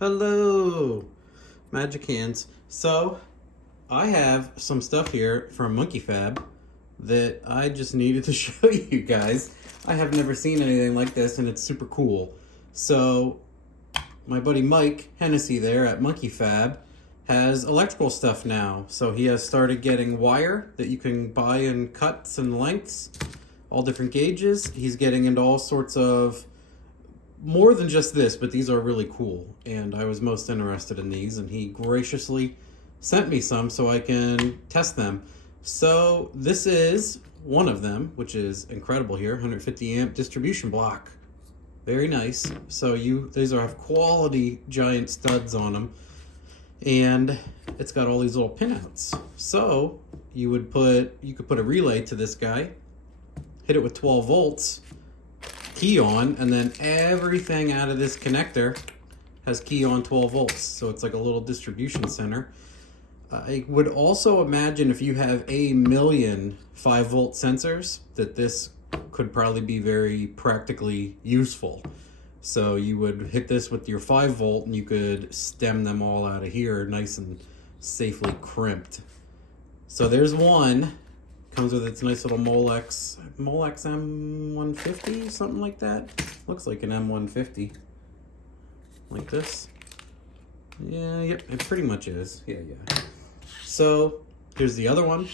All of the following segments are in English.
Hello, Magic Hands. So, I have some stuff here from Monkey Fab that I just needed to show you guys. I have never seen anything like this and it's super cool. So, my buddy Mike Hennessy there at Monkey Fab has electrical stuff now. So he has started getting wire that you can buy in cuts and lengths, all different gauges. He's getting into all sorts of more than just this, but these are really cool, and I was most interested in these, and he graciously sent me some so I can test them. So this is one of them, which is incredible here, 150 amp distribution block. Very nice. So these have quality giant studs on them, and it's got all these little pinouts. So you could put a relay to this guy, hit it with 12 volts, key on, and then everything out of this connector has key on 12 volts. So it's like a little distribution center. I would also imagine if you have a million 5-volt sensors that this could probably be very practically useful. So you would hit this with your 5-volt and you could stem them all out of here nice and safely crimped. So there's one. Comes with its nice little Molex M150, something like that. Looks like an M150. Like this. Yeah, yep, it pretty much is. Yeah. So, here's the other one.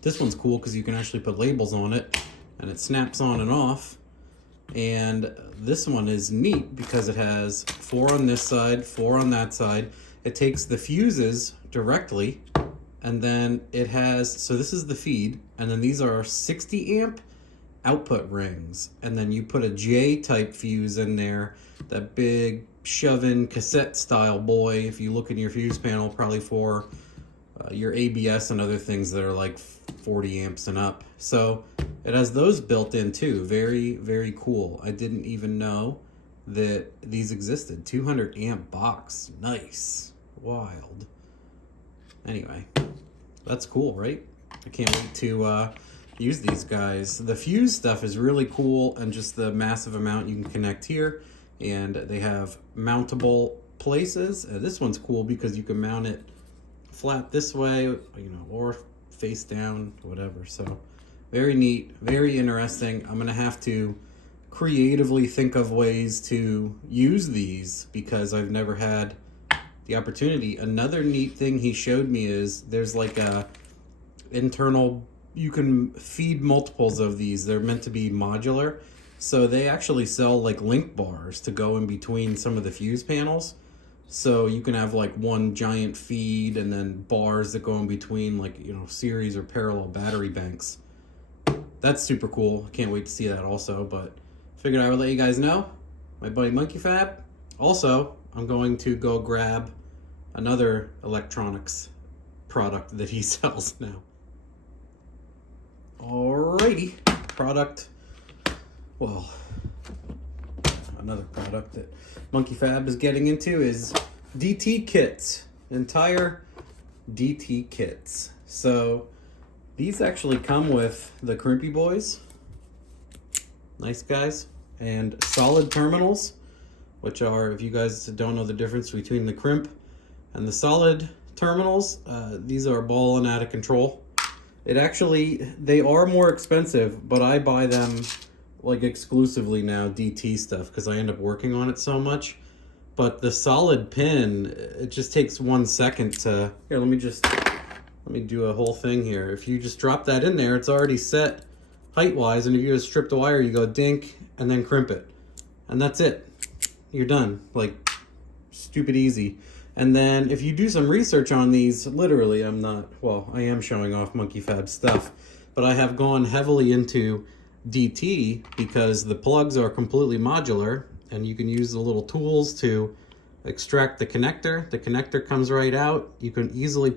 This one's cool because you can actually put labels on it, and it snaps on and off. And this one is neat because it has 4 on this side, 4 on that side. It takes the fuses directly, and then it has, so this is the feed, and then these are 60 amp output rings. And then you put a J type fuse in there, that big shove-in cassette style boy, if you look in your fuse panel, probably for your ABS and other things that are like 40 amps and up. So it has those built in too. Very, very cool. I didn't even know that these existed. 200 amp box. Nice. Wild. Anyway, that's cool, right? I can't wait to use these guys. The fuse stuff is really cool, and just the massive amount you can connect here. And they have mountable places. This one's cool because you can mount it flat this way, or face down, whatever. So very neat, very interesting. I'm gonna have to creatively think of ways to use these because I've never had the opportunity. Another neat thing he showed me is there's like a internal, you can feed multiples of these. They're meant to be modular. So they actually sell like link bars to go in between some of the fuse panels. So you can have like one giant feed and then bars that go in between, like, series or parallel battery banks. That's super cool. Can't wait to see that also, but figured I would let you guys know. My buddy Monkey Fab. Also, I'm going to go grab another electronics product that he sells now. Alrighty. Another product that Monkey Fab is getting into is DT kits. Entire DT kits. So these actually come with the crimpy boys. Nice guys. And solid terminals, which are, if you guys don't know the difference between the crimp and the solid terminals, these are balling out of control. They are more expensive, but I buy them like exclusively now, DT stuff, because I end up working on it so much. But the solid pin, it just takes 1 second to, here, let me do a whole thing here. If you just drop that in there, it's already set height-wise, and if you just strip the wire, you go dink, and then crimp it. And that's it. You're done. Like, stupid easy. And then if you do some research on these, literally, I am showing off Monkey Fab stuff, but I have gone heavily into DT because the plugs are completely modular, and you can use the little tools to extract the connector. The connector comes right out. You can easily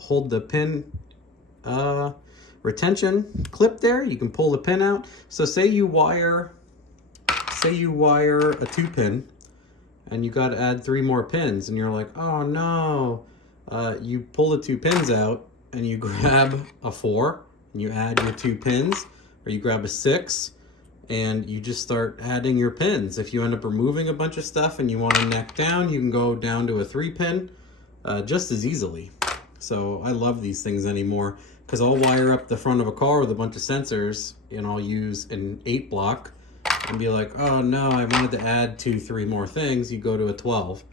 hold the pin retention clip there. You can pull the pin out. So say you wire a 2-pin and you got to add 3 more pins, and you're like, oh no. You pull the 2 pins out and you grab a 4 and you add your 2 pins, or you grab a 6 and you just start adding your pins. If you end up removing a bunch of stuff and you want to neck down, you can go down to a 3-pin just as easily. So I love these things anymore because I'll wire up the front of a car with a bunch of sensors, and I'll use an 8 block and be like, oh no, I wanted to add 2-3 more things. You go to a 12.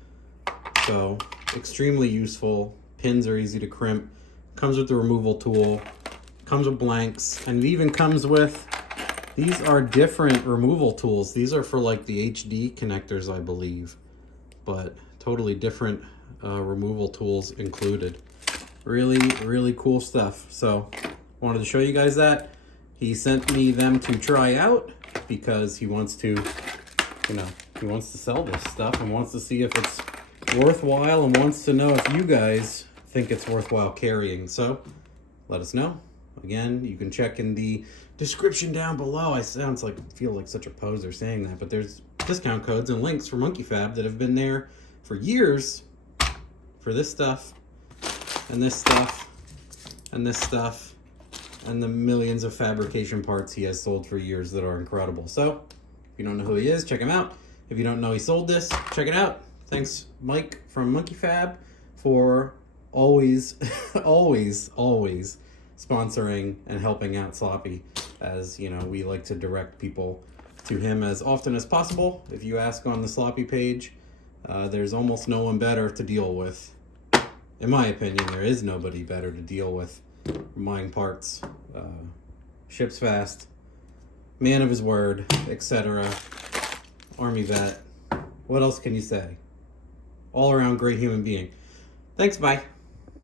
So extremely useful. Pins are easy to crimp. Comes with the removal tool. Comes with blanks, and it even comes with, these are different removal tools. These are for like the HD connectors, I believe, but totally different removal tools included. Really, really cool stuff. So wanted to show you guys that. He sent me them to try out because he wants to, you know, he wants to sell this stuff and wants to see if it's worthwhile and wants to know if you guys think it's worthwhile carrying. So let us know. Again, you can check in the description down below. I feel like such a poser saying that, but there's discount codes and links for Monkey Fab that have been there for years for this stuff and this stuff and this stuff and the millions of fabrication parts he has sold for years that are incredible. So if you don't know who he is, check him out. If you don't know he sold this, check it out. Thanks, Mike from Monkey Fab, for always, always sponsoring and helping out Sloppy. As you know, we like to direct people to him as often as possible. If you ask on the Sloppy page, there's almost no one better to deal with. In my opinion, there is nobody better to deal with. Buying parts, ships fast, man of his word, etc. Army vet. What else can you say? All around great human being. Thanks, bye.